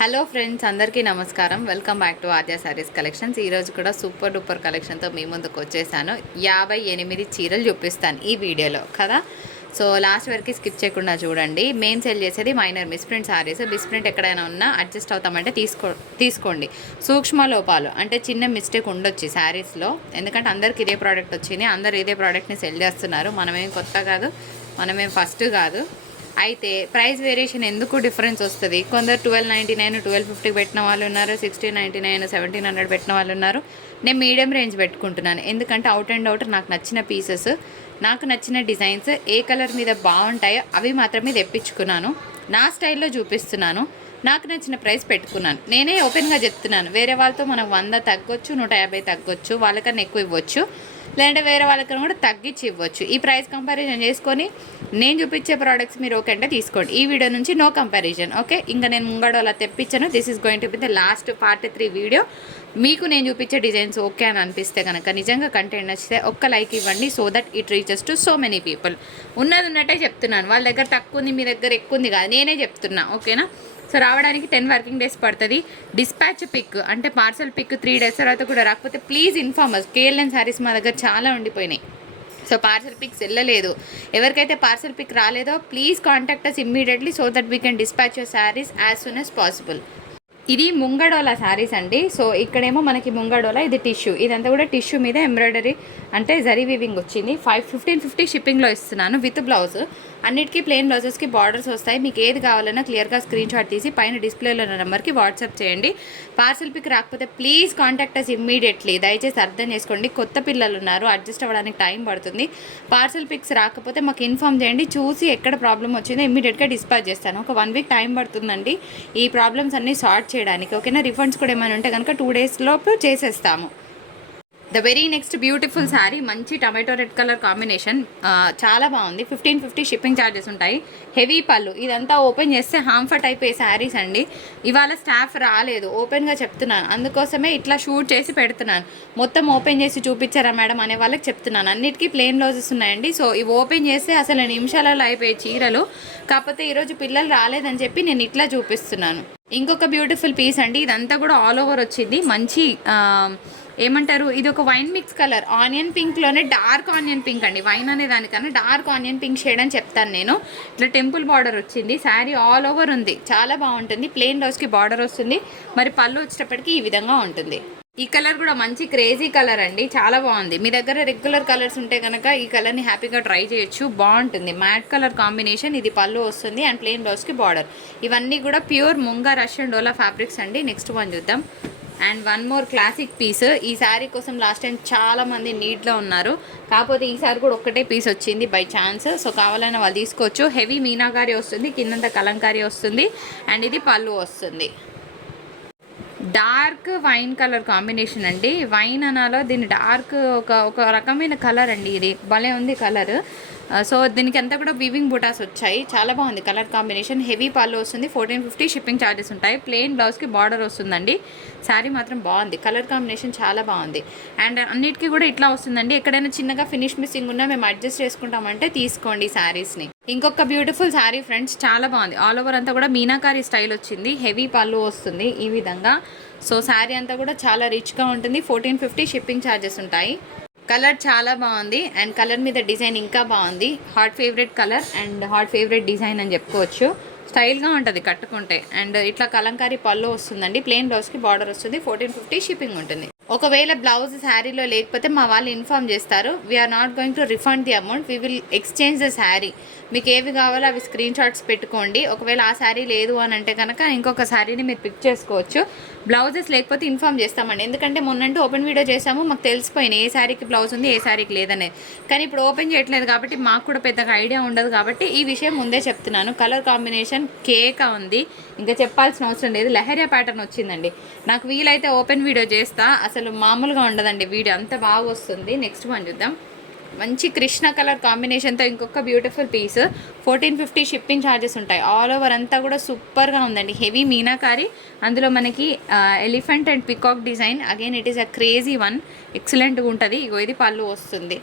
Hello friends, అందరికీ నమస్కారం. Welcome back to Aadya saris collections. ఈరోజు కూడా సూపర్ డూపర్ కలెక్షన్తో మీ ముందుకు వచ్చేసాను. 58 చీరలు చూపిస్తాను ఈ వీడియోలో కదా. సో లాస్ట్ వరకు స్కిప్ చేయకుండా చూడండి. మెయిన్ సెల్ చేసేది మైనర్ మిస్ప్రింట్ శారీస్. మిస్ప్రింట్ ఎక్కడైనా ఉన్నా అడ్జస్ట్ అవుతామంటే తీసుకోండి. సూక్ష్మ లోపాలు అంటే చిన్న మిస్టేక్ ఉండొచ్చు శారీస్లో, ఎందుకంటే అందరికి ఇదే ప్రోడక్ట్ వచ్చింది, అందరు ఇదే ప్రోడక్ట్ని సెల్ చేస్తున్నారు. మనమేం కొత్త కాదు, మనమేం ఫస్ట్ కాదు. అయితే ప్రైస్ వేరియేషన్ ఎందుకు డిఫరెన్స్ వస్తుంది? కొందరు 1299 1250 పెట్టిన వాళ్ళు ఉన్నారు, 1699 1700 పెట్టిన వాళ్ళు ఉన్నారు. నేను మీడియం రేంజ్ పెట్టుకుంటున్నాను, ఎందుకంటే అవుట్ అండ్ అవుట్ నాకు నచ్చిన పీసెస్, నాకు నచ్చిన డిజైన్స్ ఏ కలర్ మీద బాగుంటాయో అవి మాత్రమే తెప్పించుకున్నాను. నా స్టైల్లో చూపిస్తున్నాను, నాకు నచ్చిన ప్రైస్ పెట్టుకున్నాను. నేనే ఓపెన్గా చెప్తున్నాను. వేరే వాళ్ళతో మనకు 100 తగ్గొచ్చు, 150 తగ్గొచ్చు, వాళ్ళకన్నా ఎక్కువ ఇవ్వచ్చు, లేదంటే వేరే వాళ్ళకన్నా కూడా తగ్గించి ఇవ్వచ్చు. ఈ ప్రైస్ కంపారిజన్ చేసుకొని నేను చూపించే ప్రోడక్ట్స్ మీరు ఓకే అంటే తీసుకోండి. ఈ వీడియో నుంచి నో కంపారిజన్, ఓకే. ఇంకా నేను ముంగడు అలా తెప్పించాను. This is going to be the last part 3 video. మీకు నేను చూపించే డిజైన్స్ ఓకే అని అనిపిస్తే కనుక, నిజంగా కంటెంట్ నచ్చితే ఒక్క లైక్ ఇవ్వండి, so that it reaches to so many people. ఉన్నది ఉన్నట్టే చెప్తున్నాను. వాళ్ళ దగ్గర తక్కువ ఉంది, మీ దగ్గర ఎక్కువ ఉంది కాదు, నేనే చెప్తున్నా, ఓకేనా. సో రావడానికి 10 వర్కింగ్ డేస్ పడుతుంది. డిస్పాచ్ పిక్ అంటే పార్సల్ పిక్ 3 డేస్ తర్వాత కూడా రాకపోతే ప్లీజ్ ఇన్ఫార్మర్స్. కేఎల్ఎన్ శారీస్ మా దగ్గర చాలా ఉండిపోయినాయి. సో పార్సల్ పిక్స్ వెళ్ళలేదు. ఎవరికైతే పార్సల్ పిక్ రాలేదో please contact us immediately, so that we can dispatch your saris as soon as possible. ఇది ముంగడోలా శారీస్ అండి. సో ఇక్కడేమో మనకి ముంగడోలా, ఇది టిష్యూ, ఇదంతా కూడా టిష్యూ మీద ఎంబ్రాయిడరీ అంటే జరీ వీవింగ్ వచ్చింది. 1550 షిప్పింగ్లో ఇస్తున్నాను విత్ బ్లౌజ్. అన్నిటికీ ప్లెయిన్ బ్లౌజెస్కి బార్డర్స్ వస్తాయి. మీకు ఏది కావాలన్నా క్లియర్గా స్క్రీన్ షాట్ తీసి పైన డిస్ప్లేలో ఉన్న నెంబర్కి వాట్సాప్ చేయండి. పార్సల్ పిక్ రాకపోతే ప్లీజ్ కాంటాక్ట్ అస్ ఇమ్మీడియట్లీ. దయచేసి అర్థం చేసుకోండి, కొత్త పిల్లలు ఉన్నారు, అడ్జస్ట్ అవ్వడానికి టైం పడుతుంది. పార్సల్ పిక్స్ రాకపోతే మాకు ఇన్ఫామ్ చేయండి, చూసి ఎక్కడ ప్రాబ్లం వచ్చిందో ఇమ్మీడియట్గా డిస్పాచ్ చేస్తాను. ఒక 1 వీక్ టైం పడుతుందండి ఈ ప్రాబ్లమ్స్ అన్నీ సార్ట్ చేయడానికి, ఓకేనా. రిఫండ్స్ కూడా ఏమైనా ఉంటే కనుక 2 డేస్ లోపు చేసేస్తాము. The very next beautiful sari, మంచి టమాటో రెడ్ కలర్ కాంబినేషన్, చాలా బాగుంది. 1550 షిప్పింగ్ ఛార్జెస్ ఉంటాయి. హెవీ పళ్ళు, ఇదంతా ఓపెన్ చేస్తే హాంఫర్ట్ అయిపోయే శారీస్ అండి. ఇవాళ స్టాఫ్ రాలేదు, ఓపెన్గా చెప్తున్నాను, అందుకోసమే ఇట్లా షూట్ చేసి పెడుతున్నాను. మొత్తం ఓపెన్ చేసి చూపించారా మేడం అనే వాళ్ళకి చెప్తున్నాను. అన్నిటికీ ప్లెయిన్ బ్లౌజెస్ ఉన్నాయండి. సో ఇవి ఓపెన్ చేస్తే అసలు నిమిషాలలో అయిపోయే చీరలు. కాకపోతే ఈరోజు పిల్లలు రాలేదని చెప్పి నేను ఇట్లా చూపిస్తున్నాను. ఇంకొక బ్యూటిఫుల్ పీస్ అండి, ఇదంతా కూడా ఆల్ ఓవర్ వచ్చింది. మంచి ఏమంటారు, ఇది ఒక వైన్ మిక్స్ కలర్, ఆనియన్ పింక్లోనే డార్క్ ఆనియన్ పింక్ అండి. వైన్ అనే దానికన్నా డార్క్ ఆనియన్ పింక్ షేడ్ అని చెప్తాను నేను. ఇట్లా టెంపుల్ బార్డర్ వచ్చింది, శారీ ఆల్ ఓవర్ ఉంది, చాలా బాగుంటుంది. ప్లెయిన్ బ్లౌజ్కి బార్డర్ వస్తుంది, మరి పళ్ళు వచ్చేటప్పటికి ఈ విధంగా ఉంటుంది. ఈ కలర్ కూడా మంచి క్రేజీ కలర్ అండి, చాలా బాగుంది. మీ దగ్గర రెగ్యులర్ కలర్స్ ఉంటే కనుక ఈ కలర్ని హ్యాపీగా ట్రై చేయొచ్చు, బాగుంటుంది. మ్యాట్ కలర్ కాంబినేషన్, ఇది పళ్ళు వస్తుంది అండ్ ప్లెయిన్ బ్లౌజ్కి బార్డర్. ఇవన్నీ కూడా ప్యూర్ ముంగా రష్యన్ డోలా ఫ్యాబ్రిక్స్ అండి. నెక్స్ట్ వన్ చూద్దాం. And one more classic piece. ఈ శారీ కోసం లాస్ట్ టైం చాలామంది నీడ్లో ఉన్నారు, కాకపోతే ఈసారి కూడా ఒక్కటే పీస్ వచ్చింది బై ఛాన్స్. సో కావాలన్నా వాళ్ళు తీసుకోవచ్చు. హెవీ మీనాకారి వస్తుంది, కిందంతా కలంకారీ వస్తుంది అండ్ ఇది పళ్ళు వస్తుంది. డార్క్ వైన్ కలర్ కాంబినేషన్ అండి. వైన్ అనాలో దీని డార్క్ ఒక రకమైన కలర్ అండి, ఇది భలే ఉంది కలర్. సో దీనికి అంతా కూడా వీవింగ్ బుటాస్ వచ్చాయి, చాలా బాగుంది కలర్ కాంబినేషన్. హెవీ పళ్ళు వస్తుంది, 1450 షిప్పింగ్ ఛార్జెస్ ఉంటాయి. ప్లెయిన్ బ్లౌజ్కి బార్డర్ వస్తుందండి. శారీ మాత్రం బాగుంది, కలర్ కాంబినేషన్ చాలా బాగుంది. అండ్ అన్నిటికీ కూడా ఇట్లా వస్తుందండి. ఎక్కడైనా చిన్నగా ఫినిష్ మిస్సింగ్ ఉన్నా మేము అడ్జస్ట్ చేసుకుంటామంటే తీసుకోండి శారీస్ని. ఇంకొక బ్యూటిఫుల్ శారీ ఫ్రెండ్స్, చాలా బాగుంది. ఆల్ ఓవర్ అంతా కూడా మీనాకారి స్టైల్ వచ్చింది, హెవీ పళ్ళు వస్తుంది ఈ విధంగా. సో శారీ అంతా కూడా చాలా రిచ్గా ఉంటుంది. 1450 షిప్పింగ్ ఛార్జెస్ ఉంటాయి. కలర్ చాలా బాగుంది అండ్ కలర్ మీద డిజైన్ ఇంకా బాగుంది. Hot favourite colour and hot favourite design అని చెప్పుకోవచ్చు. స్టైల్గా ఉంటుంది కట్టుకుంటే. అండ్ ఇట్లా కలంకారీ పళ్ళు వస్తుందండి, ప్లెయిన్ బ్లౌజ్కి బార్డర్ వస్తుంది, 1450 షిప్పింగ్ ఉంటుంది. ఒకవేళ బ్లౌజ్ శారీలో లేకపోతే మా వాళ్ళు ఇన్ఫామ్ చేస్తారు. We are not going to refund the amount, we will exchange the sari. మీకు ఏవి కావాలో అవి స్క్రీన్ షాట్స్ పెట్టుకోండి. ఒకవేళ ఆ శారీ లేదు అని అంటే కనుక ఇంకొక శారీని మీరు పిక్ చేసుకోవచ్చు. బ్లౌజెస్ లేకపోతే ఇన్ఫామ్ చేస్తామండి, ఎందుకంటే మొన్నంటే ఓపెన్ వీడియో చేసాము, మాకు తెలిసిపోయినాయి ఏ శారీకి బ్లౌజ్ ఉంది ఏ శారీకి లేదనేది. కానీ ఇప్పుడు ఓపెన్ చేయట్లేదు కాబట్టి మాకు కూడా పెద్దగా ఐడియా ఉండదు, కాబట్టి ఈ విషయం ముందే చెప్తున్నాను. కలర్ కాంబినేషన్ కేకా ఉంది, ఇంకా చెప్పాల్సిన అవసరం లేదు. లెహరియా ప్యాటర్న్ వచ్చిందండి. నాకు వీలైతే ఓపెన్ వీడియో చేస్తా, అసలు మామూలుగా ఉండదండి వీడియో, అంత బాగా వస్తుంది. నెక్స్ట్ వన్ చూద్దాం. మంచి కృష్ణ కలర్ కాంబినేషన్తో ఇంకొక బ్యూటిఫుల్ పీస్, 1450 షిప్పింగ్ ఛార్జెస్ ఉంటాయి. ఆల్ ఓవర్ అంతా కూడా సూపర్గా ఉందండి. హెవీ మీనాకారి, అందులో మనకి elephant and peacock design. Again it is a crazy one, ఎక్సలెంట్గా ఉంటుంది. ఇగో ఇది పళ్ళు వస్తుంది.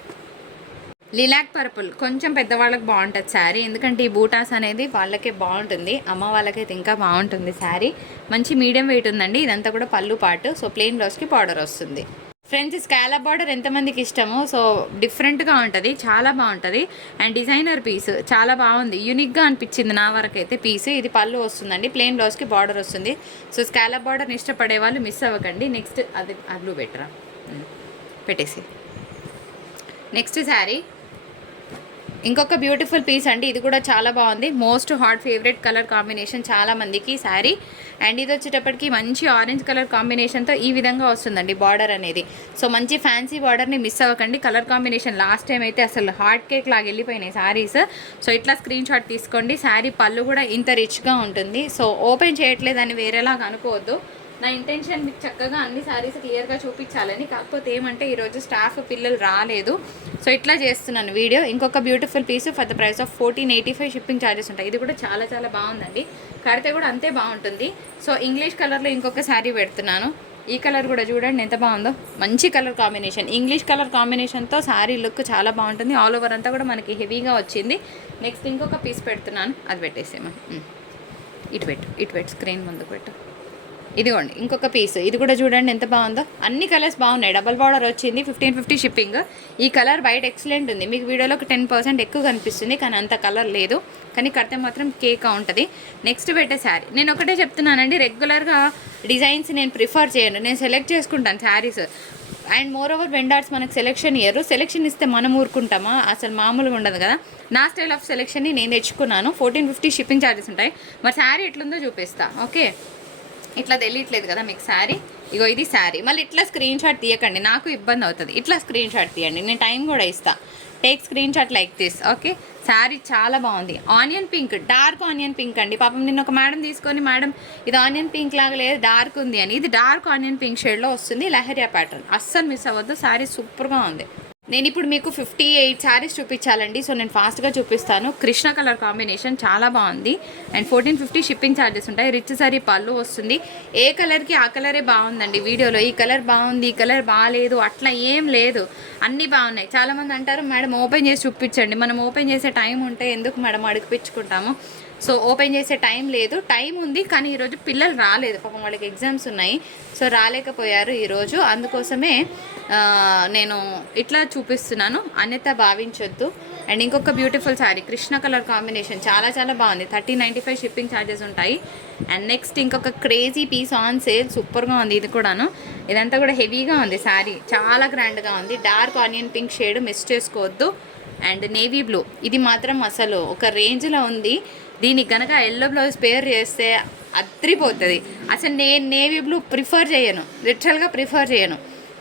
లిలాక్ పర్పుల్ కొంచెం పెద్దవాళ్ళకి బాగుంటుంది శారీ, ఎందుకంటే ఈ బూటాస్ అనేది వాళ్ళకే బాగుంటుంది, అమ్మ వాళ్ళకైతే ఇంకా బాగుంటుంది శారీ. మంచి మీడియం వెయిట్ ఉందండి. ఇదంతా కూడా పళ్ళు పాటు. సో ప్లెయిన్ బ్లౌజ్కి బార్డర్ వస్తుంది. ఫ్రెండ్స్ స్కాలప్ బార్డర్ ఎంతమందికి ఇష్టమో, సో డిఫరెంట్గా ఉంటుంది, చాలా బాగుంటుంది. అండ్ డిజైనర్ పీస్ చాలా బాగుంది, యూనిక్గా అనిపించింది నా వరకైతే పీస్. ఇది పళ్ళు వస్తుందండి, ప్లెయిన్ బ్లౌజ్కి బార్డర్ వస్తుంది. సో స్కాలప్ బార్డర్ని ఇష్టపడే వాళ్ళు మిస్ అవ్వకండి. నెక్స్ట్ అది బ్లూ బెటరా పెట్టేసి నెక్స్ట్ శారీ ఇంకొక బ్యూటిఫుల్ పీస్ అండి. ఇది కూడా చాలా బాగుంది, most hot favourite colour combination చాలా మందికి శారీ. అండ్ ఇది వచ్చేటప్పటికి మంచి ఆరెంజ్ కలర్ కాంబినేషన్తో ఈ విధంగా వస్తుందండి బార్డర్ అనేది. సో మంచి ఫ్యాన్సీ బార్డర్ని మిస్ అవ్వకండి. కలర్ కాంబినేషన్ లాస్ట్ టైం అయితే అసలు హార్ట్ కేక్ లాగా వెళ్ళిపోయినాయి శారీస్. సో ఇట్లా స్క్రీన్ షాట్ తీసుకోండి. శారీ పళ్ళు కూడా ఇంత రిచ్గా ఉంటుంది. సో ఓపెన్ చేయట్లేదని వేరేలాగా అనుకోవద్దు. నా ఇంటెన్షన్ మీకు చక్కగా అన్ని శారీస్ క్లియర్గా చూపించాలని. కాకపోతే ఏమంటే ఈరోజు స్టాఫ్ పిల్లలు రాలేదు, సో ఇట్లా చేస్తున్నాను వీడియో. ఇంకొక beautiful piece for the price of 1485 shipping charges ఉంటాయి. ఇది కూడా చాలా చాలా బాగుందండి, కడితే కూడా అంతే బాగుంటుంది. సో ఇంగ్లీష్ కలర్లో ఇంకొక శారీ పెడుతున్నాను. ఈ కలర్ కూడా చూడండి ఎంత బాగుందో, మంచి కలర్ కాంబినేషన్, ఇంగ్లీష్ కలర్ కాంబినేషన్తో శారీ లుక్ చాలా బాగుంటుంది. ఆల్ ఓవర్ అంతా కూడా మనకి హెవీగా వచ్చింది. నెక్స్ట్ ఇంకొక పీస్ పెడుతున్నాను, అది పెట్టేసేమో. ఇటు పెట్టు స్క్రీన్ ముందుకు పెట్టు. ఇదిగోండి ఇంకొక పీస్, ఇది కూడా చూడండి ఎంత బాగుందో. అన్ని కలర్స్ బాగున్నాయి. డబల్ బార్డర్ వచ్చింది, 1550 షిప్పింగ్. ఈ కలర్ బయట ఎక్సలెంట్ ఉంది, మీకు వీడియోలో ఒక 10% ఎక్కువ కనిపిస్తుంది, కానీ అంత కలర్ లేదు, కానీ కడితే మాత్రం కేక్ ఉంటుంది. నెక్స్ట్ పెట్టే శారీ నేను ఒకటే చెప్తున్నానండి, రెగ్యులర్గా డిజైన్స్ నేను ప్రిఫర్ చేయను, నేను సెలెక్ట్ చేసుకుంటాను saris. And more over vendors మనకు సెలెక్షన్ ఇయ్యరు, సెలెక్షన్ ఇస్తే మనం ఊరుకుంటామా, అసలు మామూలుగా ఉండదు కదా. నా స్టైల్ ఆఫ్ సెలెక్షన్ని నేను తెచ్చుకున్నాను. 1450 షిప్పింగ్ ఛార్జెస్ ఉంటాయి. మరి శారీ ఎట్లుందో చూపిస్తా. ఓకే, ఇట్లా తెలియట్లేదు కదా మీకు శారీ. ఇగో ఇది శారీ. మళ్ళీ ఇట్లా స్క్రీన్ షాట్ తీయకండి, నాకు ఇబ్బంది అవుతుంది. ఇట్లా స్క్రీన్ షాట్ తీయండి, నేను టైం కూడా ఇస్తాను. Take screen shot like this. Okay, sari చాలా బాగుంది. Onion pink, dark onion pink అండి. పాపం నిన్న ఒక మేడం తీసుకొని, మేడం ఇది ఆనియన్ పింక్ లాగా లేదు డార్క్ ఉంది అని. ఇది డార్క్ ఆనియన్ పింక్ షేడ్లో వస్తుంది, లహరియా ప్యాటర్న్. అస్సలు మిస్ అవ్వద్దు, శారీ సూపర్గా ఉంది. నేను ఇప్పుడు మీకు 58 శారీస్ చూపించాలండి. సో నేను ఫాస్ట్గా చూపిస్తాను. కృష్ణ కలర్ కాంబినేషన్ చాలా బాగుంది. అండ్ 1450 షిప్పింగ్ ఛార్జెస్ ఉంటాయి. రిచ్ సారీ పళ్ళు వస్తుంది. ఏ కలర్కి ఆ కలరే బాగుందండి. వీడియోలో ఈ కలర్ బాగుంది, ఈ కలర్ బాగాలేదు అట్లా ఏం లేదు, అన్నీ బాగున్నాయి. చాలామంది అంటారు మేడం ఓపెన్ చేసి చూపించండి. మనం ఓపెన్ చేసే టైం ఉంటే ఎందుకు మేడం అడిగిపించుకుంటాము. సో ఓపెన్ చేసే టైం లేదు, టైం ఉంది కానీ ఈరోజు పిల్లలు రాలేదు, పాపం వాళ్ళకి ఎగ్జామ్స్ ఉన్నాయి, సో రాలేకపోయారు ఈరోజు. అందుకోసమే నేను ఇట్లా చూపిస్తున్నాను, అన్యత భావించొద్దు. అండ్ ఇంకొక beautiful sari Krishna colour combination చాలా చాలా బాగుంది. 1395 షిప్పింగ్ ఛార్జెస్ ఉంటాయి. అండ్ నెక్స్ట్ ఇంకొక క్రేజీ పీస్ ఆన్ సేల్, సూపర్గా ఉంది ఇది కూడాను. ఇదంతా కూడా హెవీగా ఉంది శారీ, చాలా గ్రాండ్గా ఉంది. Dark onion pink shade miss చేసుకోవద్దు. అండ్ నేవీ బ్లూ, ఇది మాత్రం అసలు ఒక రేంజ్లో ఉంది. దీనికి కనుక ఎల్లో బ్లౌజ్ పేర్ చేస్తే అద్రిపోతుంది. అసలు నేను నేవీ బ్లూ ప్రిఫర్ చేయను, లిటరల్గా ప్రిఫర్ చేయను,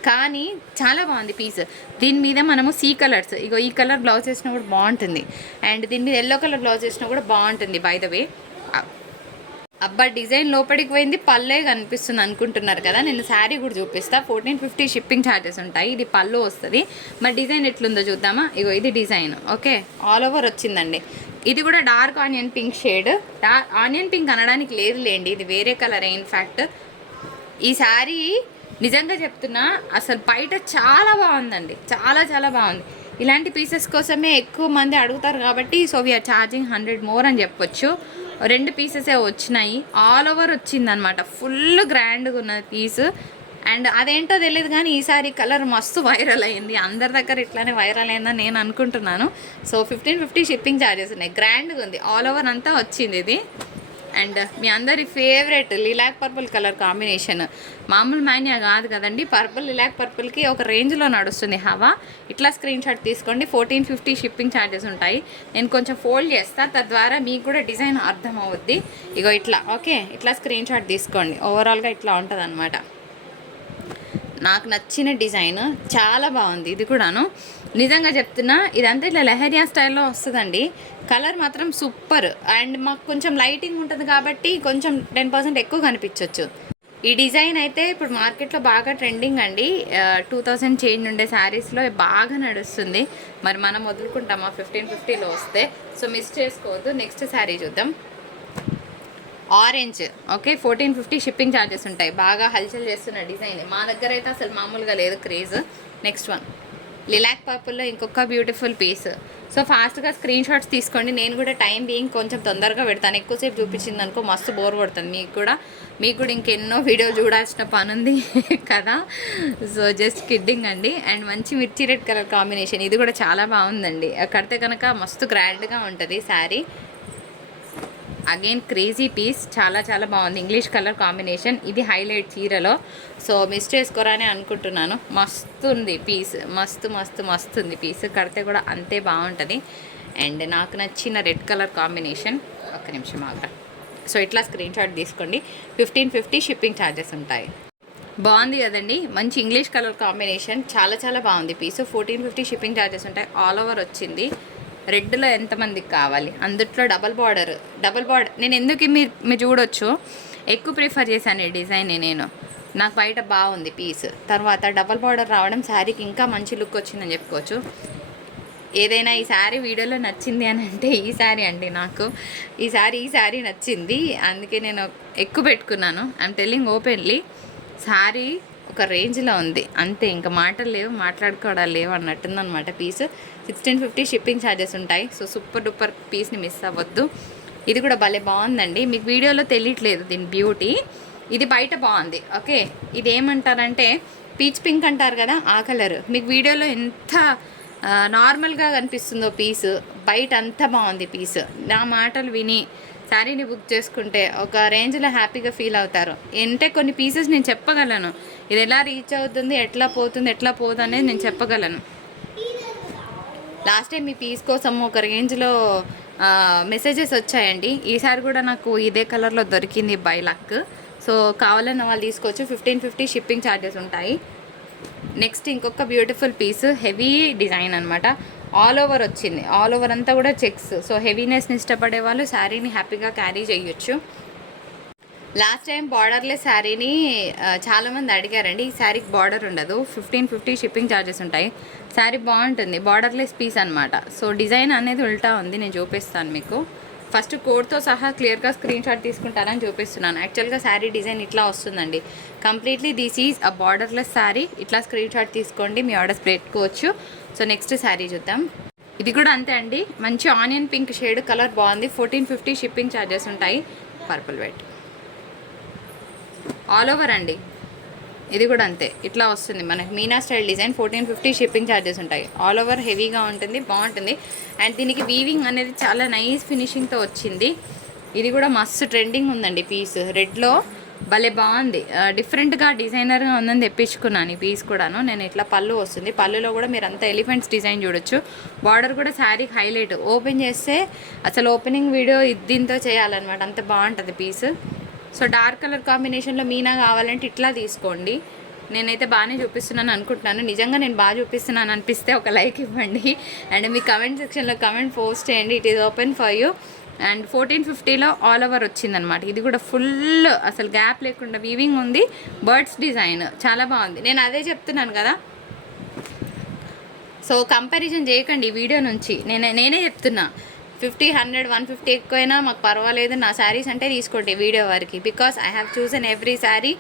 కానీ చాలా బాగుంది పీస్. దీని మీద మనము సీ కలర్స్, ఇగో ఈ కలర్ బ్లౌజ్ వేసినా కూడా బాగుంటుంది. అండ్ దీని మీద ఎల్లో కలర్ బ్లౌజ్ వేసినా కూడా బాగుంటుంది. బై ద వే అబ్బా డిజైన్ లోపలికి పోయింది, పల్లే కనిపిస్తుంది అనుకుంటున్నారు కదా, నేను శారీ కూడా చూపిస్తా. 1450 షిప్పింగ్ ఛార్జెస్ ఉంటాయి. ఇది పళ్ళు వస్తుంది. మరి డిజైన్ ఎట్లుందో చూద్దామా. ఇగో ఇది డిజైన్. ఓకే, ఆల్ ఓవర్ వచ్చిందండి. ఇది కూడా dark onion pink shade. Onion pink అనడానికి లేదులేండి, ఇది వేరే కలర్. ఇన్ఫ్యాక్ట్ ఈ శారీ నిజంగా చెప్తున్నా అసలు బయట చాలా బాగుందండి, చాలా చాలా బాగుంది. ఇలాంటి పీసెస్ కోసమే ఎక్కువ మంది అడుగుతారు కాబట్టి సో వీఆర్ ఛార్జింగ్ 100 మోర్ అని చెప్పొచ్చు. 2 పీసెసే వచ్చినాయి, ఆల్ ఓవర్ వచ్చిందనమాట. ఫుల్ గ్రాండ్గా ఉన్న పీస్. అండ్ అదేంటో తెలియదు కానీ ఈసారి కలర్ మస్తు వైరల్ అయింది, అందరి దగ్గర ఇట్లానే వైరల్ అయిందని నేను అనుకుంటున్నాను. సో 1550 షిప్పింగ్ ఛార్జెస్ ఉన్నాయి. గ్రాండ్గా ఉంది, ఆల్ ఓవర్ అంతా వచ్చింది ఇది. అండ్ మీ అందరి favourite lilac purple colour combination, మామూలు మాన్యా కాదు కదండి. పర్పుల్ లిలాక్ పర్పుల్కి ఒక రేంజ్లో నడుస్తుంది హవా. ఇట్లా స్క్రీన్ షాట్ తీసుకోండి. 1450 షిప్పింగ్ ఛార్జెస్ ఉంటాయి. నేను కొంచెం ఫోల్డ్ చేస్తాను, తద్వారా మీకు కూడా డిజైన్ అర్థం అవుద్ది. ఇగో ఇట్లా. ఓకే, ఇట్లా స్క్రీన్ షాట్ తీసుకోండి. ఓవరాల్గా ఇట్లా ఉంటుంది అనమాట. నాకు నచ్చిన డిజైన్ చాలా బాగుంది. ఇది కూడాను నిజంగా చెప్తున్నా, ఇదంతా ఇట్లా లెహరియా స్టైల్లో వస్తుందండి. కలర్ మాత్రం సూపర్. అండ్ మాకు కొంచెం లైటింగ్ ఉంటుంది కాబట్టి కొంచెం 10% ఎక్కువ కనిపించవచ్చు. ఈ డిజైన్ అయితే ఇప్పుడు మార్కెట్లో బాగా ట్రెండింగ్ అండి. 2000 చేంజ్ ఉండే శారీస్లో బాగా నడుస్తుంది. మరి మనం వదులుకుంటామా 1550లో వస్తే? సో మిస్ చేసుకోవద్దు. నెక్స్ట్ శారీ చూద్దాం. ఆరెంజ్. ఓకే, 1450 షిప్పింగ్ ఛార్జెస్ ఉంటాయి. బాగా హల్చల్ చేస్తున్న డిజైన్, మా దగ్గర అయితే అసలు మామూలుగా లేదు క్రేజ్. నెక్స్ట్ వన్ లిలాక్ పర్పుల్లో ఇంకొక బ్యూటిఫుల్ పీస్. సో ఫాస్ట్గా స్క్రీన్ షాట్స్ తీసుకోండి. నేను కూడా టైం బీయింగ్ కొంచెం తొందరగా పెడతాను. ఎక్కువసేపు చూపించింది అనుకో మస్తు బోర్ కొడుతుంది మీకు కూడా ఇంకెన్నో వీడియోలు చూడాల్సిన పని ఉంది కదా. సో జస్ట్ కిడ్డింగ్ అండి. అండ్ మంచి మిర్చి రెడ్ కలర్ కాంబినేషన్, ఇది కూడా చాలా బాగుందండి. కడితే కనుక మస్తు గ్రాండ్గా ఉంటుంది శారీ. అగైన్ క్రేజీ పీస్, చాలా చాలా బాగుంది. ఇంగ్లీష్ కలర్ కాంబినేషన్, ఇది హైలైట్ చీరలో. సో మిస్ చేసుకోరని అనుకుంటున్నాను. మస్తు ఉంది పీస్, మస్తు మస్తు మస్తు ఉంది పీస్. కడితే కూడా అంతే బాగుంటుంది. అండ్ నాకు నచ్చిన రెడ్ కలర్ కాంబినేషన్, ఒక్క నిమిషం ఆగ్రా. సో ఇట్లా స్క్రీన్ షాట్ తీసుకోండి. 1550 షిప్పింగ్ ఛార్జెస్ ఉంటాయి. బాగుంది కదండి, మంచి ఇంగ్లీష్ కలర్ కాంబినేషన్, చాలా చాలా బాగుంది పీస్. 1450 షిప్పింగ్ ఛార్జెస్ ఉంటాయి. ఆల్ ఓవర్ వచ్చింది. రెడ్లో ఎంతమందికి కావాలి, అందుట్లో డబల్ బార్డర్. నేను ఎందుకు మీరు చూడొచ్చు, ఎక్కువ ప్రిఫర్ చేశాను ఈ డిజైన్ నేను. నాకు బయట బాగుంది పీస్. తర్వాత డబల్ బార్డర్ రావడం శారీకి ఇంకా మంచి లుక్ వచ్చిందని చెప్పుకోవచ్చు. ఏదైనా ఈ శారీ వీడియోలో నచ్చింది అని అంటే ఈ శారీ అండి. నాకు ఈ శారీ నచ్చింది, అందుకే నేను ఎక్కువ పెట్టుకున్నాను. ఐఎమ్ టెల్లింగ్ ఓపెన్లీ, శారీ ఒక రేంజ్లో ఉంది అంతే, ఇంకా మాటలు లేవు, మాట్లాడుకోవడాలు లేవు అన్నట్టుందనమాట పీస్. 1650 షిప్పింగ్ ఛార్జెస్ ఉంటాయి. సో సూపర్ డూపర్ పీస్ని మిస్ అవ్వద్దు. ఇది కూడా భలే బాగుందండి, మీకు వీడియోలో తెలియట్లేదు దీని బ్యూటీ. ఇది బయట బాగుంది. ఓకే, ఇది ఏమంటారంటే పీచ్ పింక్ అంటారు కదా, ఆ కలర్. మీకు వీడియోలో ఎంత నార్మల్గా కనిపిస్తుందో పీస్, బయట అంతా బాగుంది పీస్. నా మాటలు విని శారీని బుక్ చేసుకుంటే ఒక రేంజ్లో హ్యాపీగా ఫీల్ అవుతారు. అంటే కొన్ని పీసెస్ నేను చెప్పగలను, ఇది ఎలా రీచ్ అవుతుంది, ఎట్లా పోతుంది అనేది నేను చెప్పగలను. లాస్ట్ టైం మీ పీస్ కోసం ఒక రేంజ్లో మెసేజెస్ వచ్చాయండి. ఈసారి కూడా నాకు ఇదే కలర్లో దొరికింది బై లక్. సో కావాలన్న వాళ్ళు తీసుకోవచ్చు. 1550 షిప్పింగ్ ఛార్జెస్ ఉంటాయి. నెక్స్ట్ ఇంకొక బ్యూటిఫుల్ పీస్, హెవీ డిజైన్ అనమాట. ఆల్ ఓవర్ వచ్చింది, ఆల్ ఓవర్ అంతా కూడా చెక్స్. సో హెవీనెస్ని ఇష్టపడే వాళ్ళు శారీని హ్యాపీగా క్యారీ చేయొచ్చు. లాస్ట్ టైం బార్డర్లెస్ శారీని చాలామంది అడిగారండి. ఈ శారీకి బార్డర్ ఉండదు. 1550 షిప్పింగ్ ఛార్జెస్ ఉంటాయి. శారీ బాగుంటుంది, బార్డర్లెస్ పీస్ అనమాట. సో డిజైన్ అనేది ఉల్టా ఉంది, నేను చూపిస్తాను మీకు. ఫస్ట్ కోడ్తో సహా క్లియర్గా స్క్రీన్ షాట్ తీసుకుంటారని చూపిస్తున్నాను. యాక్చువల్గా శారీ డిజైన్ ఇట్లా వస్తుందండి. Completely this is a borderless sari. ఇట్లా స్క్రీన్ షాట్ తీసుకోండి, మీ ఆర్డర్స్ పెట్టుకోవచ్చు. సో నెక్స్ట్ శారీ చూద్దాం. ఇది కూడా అంతే అండి, మంచి ఆనియన్ పింక్ షేడ్ కలర్ బాగుంది. 1450 షిప్పింగ్ ఛార్జెస్ ఉంటాయి. పర్పుల్ వెయిట్ ఆల్ ఓవర్ అండి. ఇది కూడా అంతే, ఇట్లా వస్తుంది మనకి Meena style design. 1450 shipping charges ఉంటాయి. ఆల్ ఓవర్ హెవీగా ఉంటుంది, బాగుంటుంది. అండ్ దీనికి వీవింగ్ అనేది చాలా నైస్ ఫినిషింగ్తో వచ్చింది. ఇది కూడా మస్తు ట్రెండింగ్ ఉందండి పీస్. రెడ్లో భలే బాగుంది, డిఫరెంట్గా డిజైనర్గా ఉందని తెప్పించుకున్నాను ఈ పీస్ కూడాను. నేను ఇట్లా పళ్ళు వస్తుంది, పళ్ళులో కూడా మీరు అంతా ఎలిఫెంట్స్ డిజైన్ చూడొచ్చు. బార్డర్ కూడా శారీకి హైలైట్. ఓపెన్ చేస్తే అసలు ఓపెనింగ్ వీడియో దీంతో చేయాలన్నమాట, అంత బాగుంటుంది పీస్. సో డార్క్ కలర్ కాంబినేషన్లో మీనా కావాలంటే ఇట్లా తీసుకోండి. నేనైతే బాగానే చూపిస్తున్నాను అనుకుంటున్నాను. నిజంగా నేను బాగా చూపిస్తున్నాను అనిపిస్తే ఒక లైక్ ఇవ్వండి. అండ్ మీ కమెంట్ సెక్షన్లో కమెంట్ పోస్ట్ చేయండి. It is open for you. And 1450లో ఆల్ ఓవర్ వచ్చిందనమాట. ఇది కూడా ఫుల్ అసలు గ్యాప్ లేకుండా వీవింగ్ ఉంది. బర్డ్స్ డిజైన్ చాలా బాగుంది. నేను అదే చెప్తున్నాను కదా, సో కంపారిజన్ చేయకండి ఈ వీడియో నుంచి. నేనే చెప్తున్నా, 50, 100, 150 ఎక్కువైనా మాకు పర్వాలేదు, నా శారీస్ అంటే తీసుకోండి వీడియో వరకు. Because I have chosen every sari.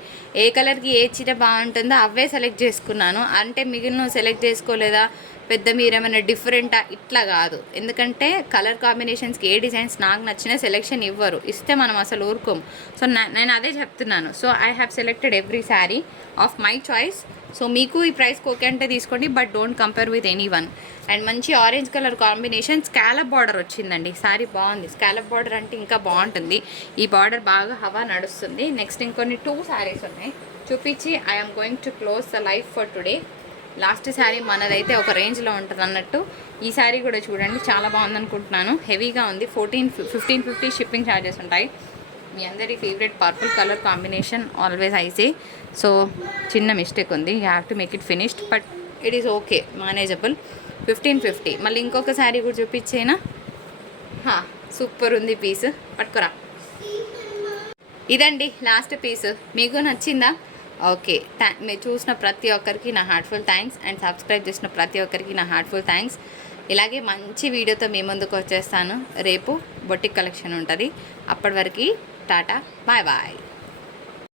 ఏ కలర్కి ఏ చీర బాగుంటుందో అవే సెలెక్ట్ చేసుకున్నాను. అంటే మిగిలిన సెలెక్ట్ చేసుకోలేదా, పెద్ద మీరేమైనా డిఫరెంటా, ఇట్లా కాదు. ఎందుకంటే కలర్ కాంబినేషన్స్కి ఏ డిజైన్స్ నాకు నచ్చిన సెలెక్షన్ ఇవ్వరు, ఇస్తే మనం అసలు ఊరుకోం. సో నేను అదే చెప్తున్నాను. So I have selected every sari of my choice. So మీకు ఈ ప్రైస్కి ఓకే అంటే తీసుకోండి, but don't compare with anyone. And మంచి orange colour combination, scallop border వచ్చిందండి. శారీ బాగుంది. స్కాలప్ బార్డర్ అంటే ఇంకా బాగుంటుంది. ఈ బార్డర్ బాగా హవా నడుస్తుంది. నెక్స్ట్ ఇంకొన్ని 2 శారీస్ ఉన్నాయి చూపించి I'm going to close the live for today. Last sari మనదైతే ఒక రేంజ్లో ఉంటుంది అన్నట్టు. ఈ శారీ కూడా చూడండి, చాలా బాగుంది అనుకుంటున్నాను. హెవీగా ఉంది. 1550 షిప్పింగ్ ఛార్జెస్ ఉంటాయి. మీ అందరి favourite purple colour combination always ఐసే. సో చిన్న మిస్టేక్ ఉంది, you have to make it finished, but it is okay, manageable. 1550. మళ్ళీ ఇంకొక శారీ కూడా చూపించేనా, సూపర్ ఉంది పీస్, పట్టుకురా. ఇదండి లాస్ట్ పీస్. మీకు నచ్చిందా? ఓకే, మీరు చూసిన ప్రతి ఒక్కరికి నా హార్ట్ఫుల్ థ్యాంక్స్. అండ్ సబ్స్క్రైబ్ చేసిన ప్రతి ఒక్కరికి నా హార్ట్ఫుల్ థ్యాంక్స్. ఇలాగే మంచి వీడియోతో మీ ముందుకు వచ్చేస్తాను. రేపు బొటిక్ కలెక్షన్ ఉంటుంది. అప్పటి వరకు టాటా, బాయ్ బాయ్.